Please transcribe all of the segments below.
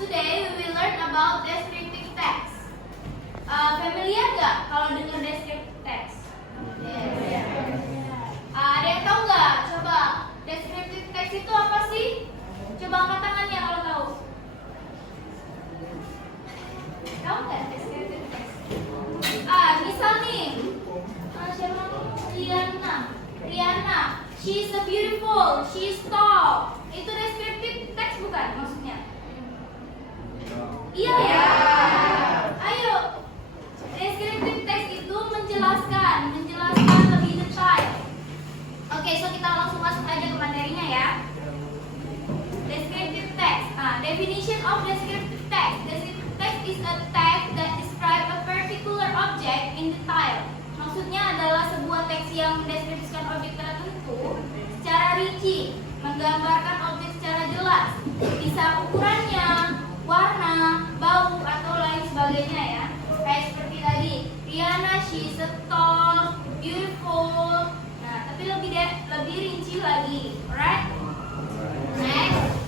Today we will learn about descriptive text. Familiar nggak kalau dengar descriptive text? Yes. Ada yang tahu nggak? Coba descriptive text itu apa sih? Coba angkat tangannya kalau tahu. Tahu nggak descriptive text? Misal nih, siapa? Rihanna. She's a beautiful. She's tall. Itu descriptive text bukan maksudnya? Iya ya. Ayo. Descriptive text itu menjelaskan lebih detail. Oke, so kita langsung masuk aja ke materinya ya. Descriptive text. Definition of descriptive text. Descriptive text is a text that describe a particular object in detail. Maksudnya adalah sebuah teks yang mendeskripsikan objek tertentu secara rinci, menggambarkan objek secara jelas, bisa ukurannya, warna, bau atau lain sebagainya ya. Kayak seperti tadi, Rihanna, she's a tall, beautiful. Nah, tapi lebih rinci lagi, alright? Next,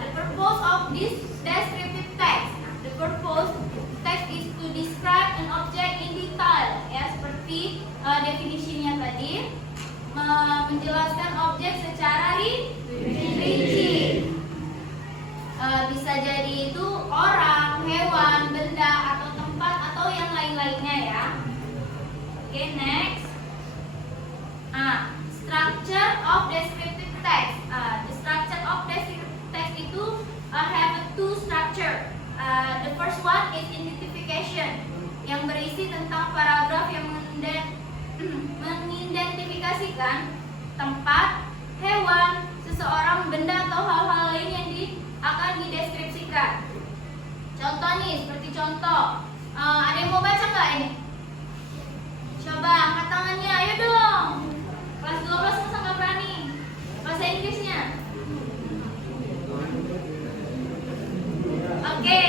the purpose of this descriptive text. The purpose text is to describe an object in detail, ya seperti definisinya tadi, menjelaskan objek secara rinci. Bisa jadi itu orang, hewan, benda, atau tempat, atau yang lain-lainnya ya. Oke, next. Structure of descriptive text. The structure of descriptive text itu have two structure. The first one is identification, yang berisi tentang paragraf yang mengidentifikasikan tempat, hewan, seseorang, benda, atau hal-hal lain yang akan dideskripsikan. Contoh nih, seperti contoh. Ada yang mau baca nggak ini? Coba angkat tangannya, ayo dong. Kelas 12 masa nggak berani? Bahasa Inggrisnya. Oke.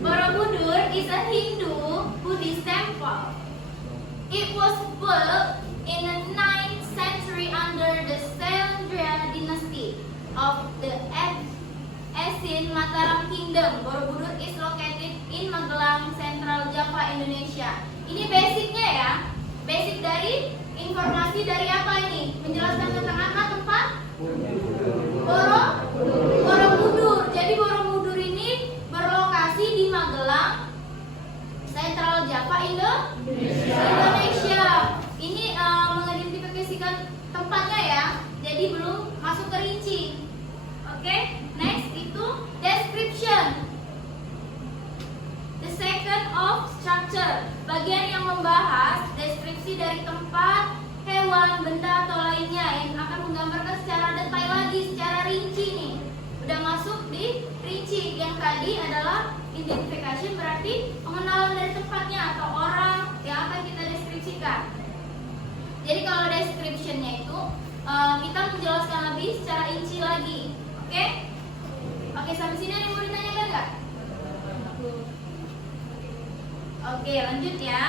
Borobudur is a Hindu Buddhist temple. It was built in the 9th century under the Seljuk dynasty of the Asin Mataram Kingdom. Borobudur is located in Magelang, Central Java, Indonesia. Ini basicnya ya. Basic dari informasi dari apa ini? Menjelaskan tentang apa tempat? Borobudur. Jadi Borobudur ini berlokasi di Magelang, Central Java, Indonesia. Ini mengidentifikasikan tempatnya ya. Jadi belum masuk ke rinci. Oke, next itu description. The second of structure, bagian yang membahas deskripsi dari tempat, hewan, benda atau lainnya yang akan menggambarkan secara detail lagi, secara rinci nih. Udah masuk di rinci. Yang tadi adalah identification, berarti pengenalan dari tempatnya atau orang yang akan kita deskripsikan. Jadi kalau descriptionnya itu kita menjelaskan lebih secara rinci lagi. Oke? Oke, sampai sini ada yang mau ditanyakan nggak? Oke, lanjut ya.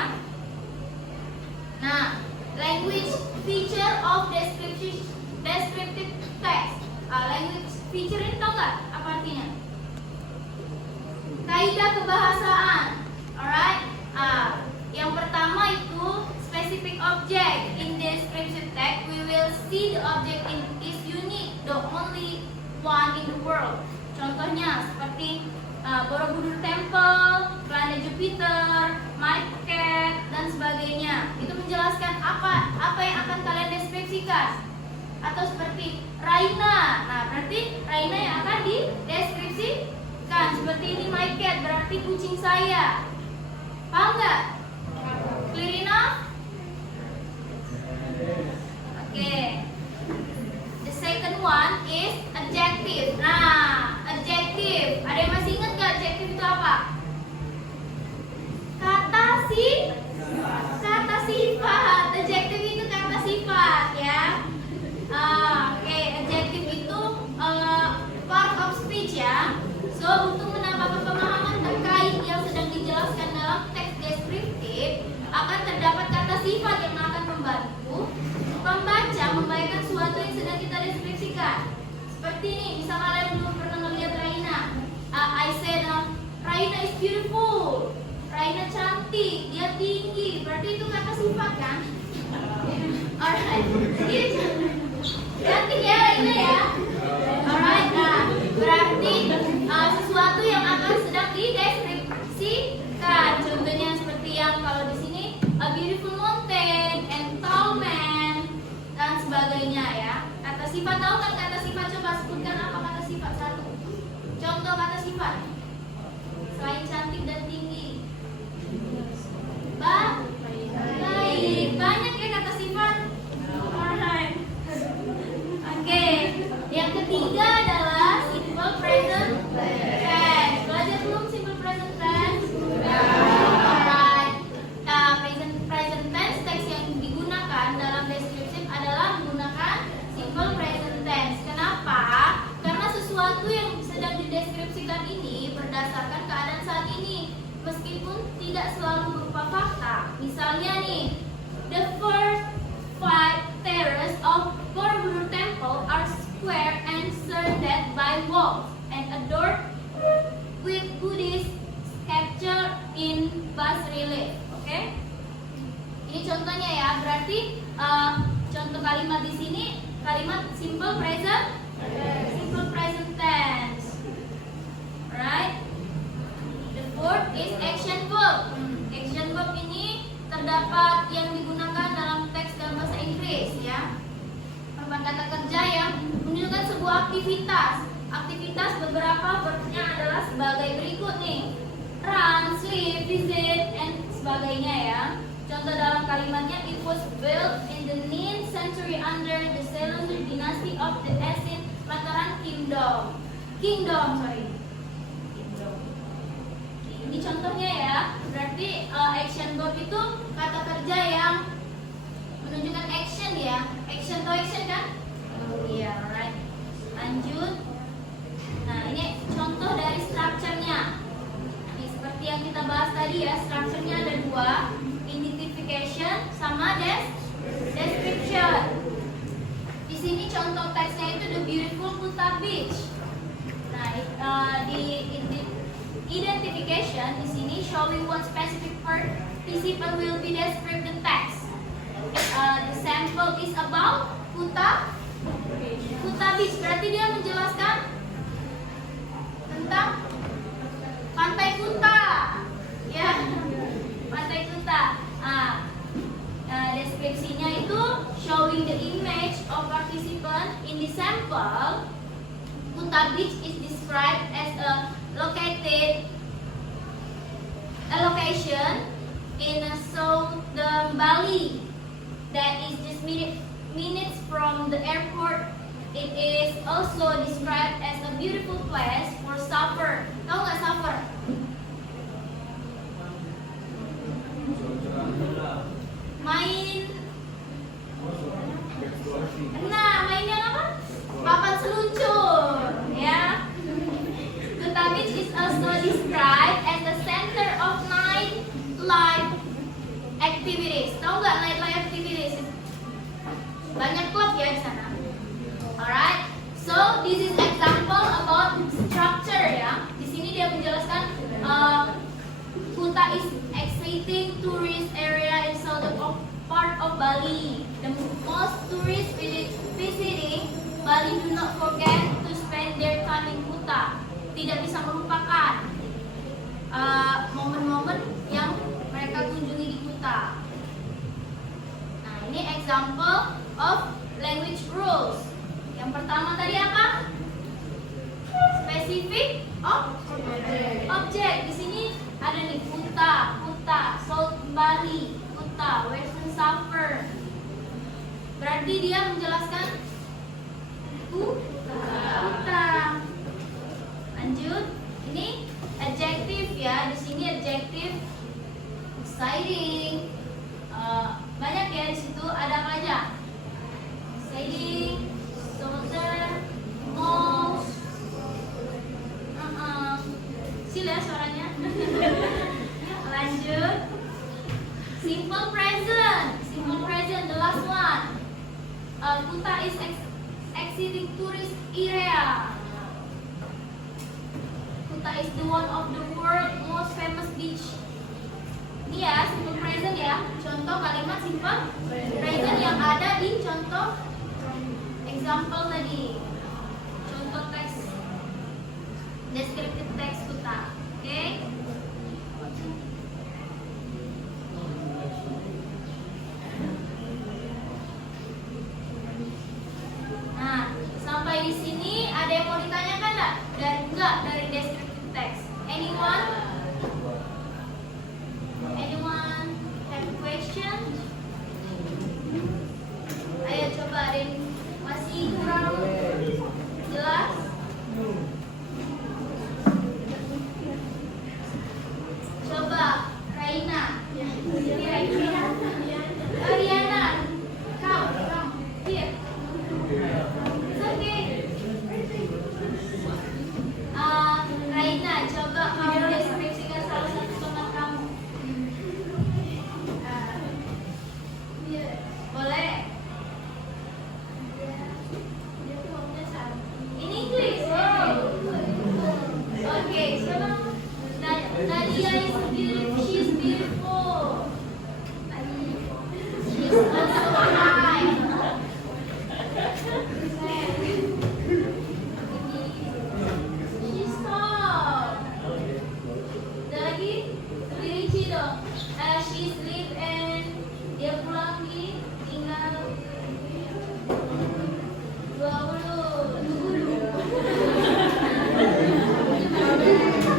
Nah, language feature of descriptive text. Language feature ini tau nggak apa artinya? Kaidah kebahasaan. Alright? Yang pertama itu specific object. In descriptive text, we will see the object is unique, the only one in the world. Contohnya seperti Borobudur Temple, planet Jupiter, market, dan sebagainya. Itu menjelaskan apa yang akan kalian deskripsikan. Atau seperti Raina. Nah, berarti Raina yang akan dideskripsikan. Seperti ini my cat, berarti kucing saya. Paham nggak? Clear enough? Oke. The second one is adjective. Nah, adjective. Ada yang masih ingat nggak adjective itu apa? Kata sifat. Adjective itu kata sifat ya. Oke, adjective itu part of speech ya. So, untuk menambahkan pemahaman terkait yang sedang dijelaskan dalam teks beautiful. Raina cantik, dia tinggi. Berarti itu kata sifat kan? Alright. Cantik ya Raina ya. Alright. Nah, berarti sesuatu yang akan sedang dideskripsikan. Contohnya seperti yang kalau di sini a beautiful mountain and tall man dan sebagainya ya. Kata sifat, tahu kan kata sifat? Coba sebutkan apa kata sifat satu. Contoh kata sifat selain cantik dan tinggi. Baik. Banyak ya kata sifat. Alright. Oke. Yang ketiga adalah simple present tense. Belajar belum simple present tense? Alright. Nah, present tense teks yang digunakan dalam deskripsi adalah menggunakan simple present tense. Kenapa? Karena sesuatu yang sedang dideskripsikan ini berdasarkan keadaan saat ini, meskipun tidak selalu berupa fakta. Misalnya nih, the first 5 terraces of Borobudur Temple are square and surrounded by walls and adorned with Buddhist sculpture in bas relief. Oke? Ini contohnya ya. Berarti contoh kalimat di sini kalimat simple present tense. Right? The fourth is action verb. Action verb ini terdapat yang digunakan dalam teks dalam bahasa Inggris ya. Merupakan kata kerja yang menunjukkan sebuah aktivitas. Aktivitas beberapa verbnya adalah sebagai berikut nih: run, sleep, visit, and sebagainya ya. Contoh dalam kalimatnya, it was built in the 9th century under the Seleucid dynasty of the Asin Mataram Kingdom. Ini contohnya ya. Berarti action verb itu kata kerja yang menunjukkan action ya. Action to action kan? Iya, right. Lanjut. Nah, ini contoh dari structure-nya. Ini seperti yang kita bahas tadi ya. Structure-nya ada dua, identification sama description. Di sini contoh teksnya itu the beautiful Kuta Beach. Nah, di identification di sini showing one specific participle will be describe the text. The sample is about Kuta Beach. Berarti dia menjelaskan tentang Pantai Kuta, ya, Pantai Kuta. Deskripsinya itu showing the image of participant in the sample. Kuta Beach is described as a location in southern Bali that is just minutes from the airport. It is also described as a beautiful place for supper. Tahu nggak supper? Main. Nah, mainnya apa? Papan seluncur, ya. Kuta Beach is also described as the center of nightlife activities. Tahu nggak nightlife activities? Banyak klub ya di sana. Alright. So this is example about structure ya. Di sini dia menjelaskan Kuta is exciting tourist area in southern part of Bali. The most tourists visiting Bali do not forget to spend their time in Kuta. Tidak bisa melupakan momen-momen yang mereka kunjungi di Kuta. Nah, ini example of language rules. Yang pertama tadi apa? Specific object. Di sini ada nih Kuta, South Bali, Kuta, Western Suffer. Berarti dia menjelaskan Kuta. Lanjut, ini adjective ya. Di sini adjective exciting. Banyak ya di situ. Ada apa aja? Exciting, southern, most. Kecil ya suaranya. Lanjut. Simple present, the last one. Kuta is exciting tourist area. Kuta is the one of the world most famous beach. Ini ya, simple present ya. Contoh kalimat simple present yang ada di contoh example tadi. Contoh teks descriptive text Kuta. Oke? Nah, sampai di sini ada yang mau ditanyakan nggak? Dari descriptive text. Anyone? Anyone have question? Ayo coba ada yang masih kurang jelas? Coba Raina. Ariana. Come. Here. It's okay. Raina, coba kamu deskripsikan salah satu teman kamu. Boleh? In English. Okay, so Nadia is beautiful. She's beautiful. She's also high. She's tall. Ada lagi? Lebih rinci dong. She's live and dia pulang di tinggal 20.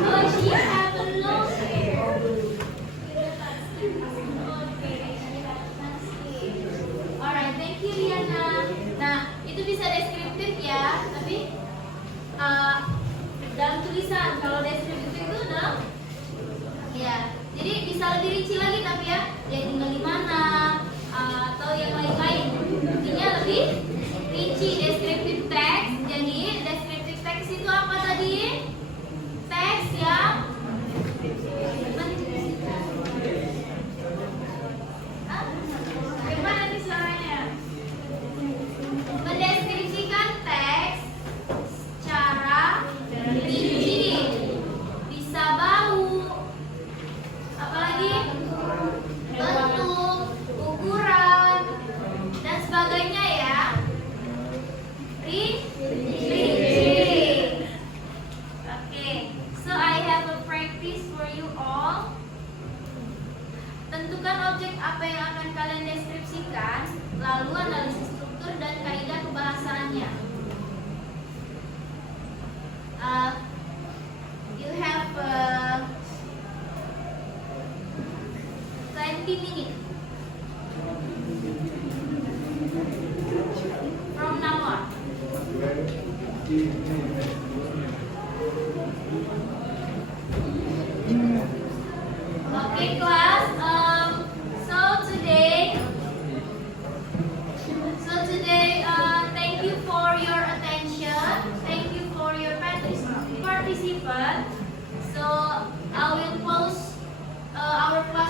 Oh, she have a long hair. Okay, she have nice hair. Alright, thank you Riana. Nah, itu bisa deskriptif ya, tapi dalam tulisan. Kalau deskriptif itu dalam, ya. Jadi bisa lebih rinci lagi tapi ya, dia tinggal di mana atau yang lain-lain. Intinya lebih rinci deskriptif text. Jadi deskriptif text itu apa tadi? Teks yang gimana nih suaranya? Mendeskripsikan teks secara rinci, bisa bau, apalagi bentuk, ukuran, dan sebagainya ya. Rinci. Okay, so I have a practice for you all. Tentukan objek apa yang akan kalian deskripsikan, lalu analisis struktur dan kaidah kebahasaannya. You have 20 minutes from now on. Okay, class. So today, thank you for your attention. Thank you for your participation. So I will close our class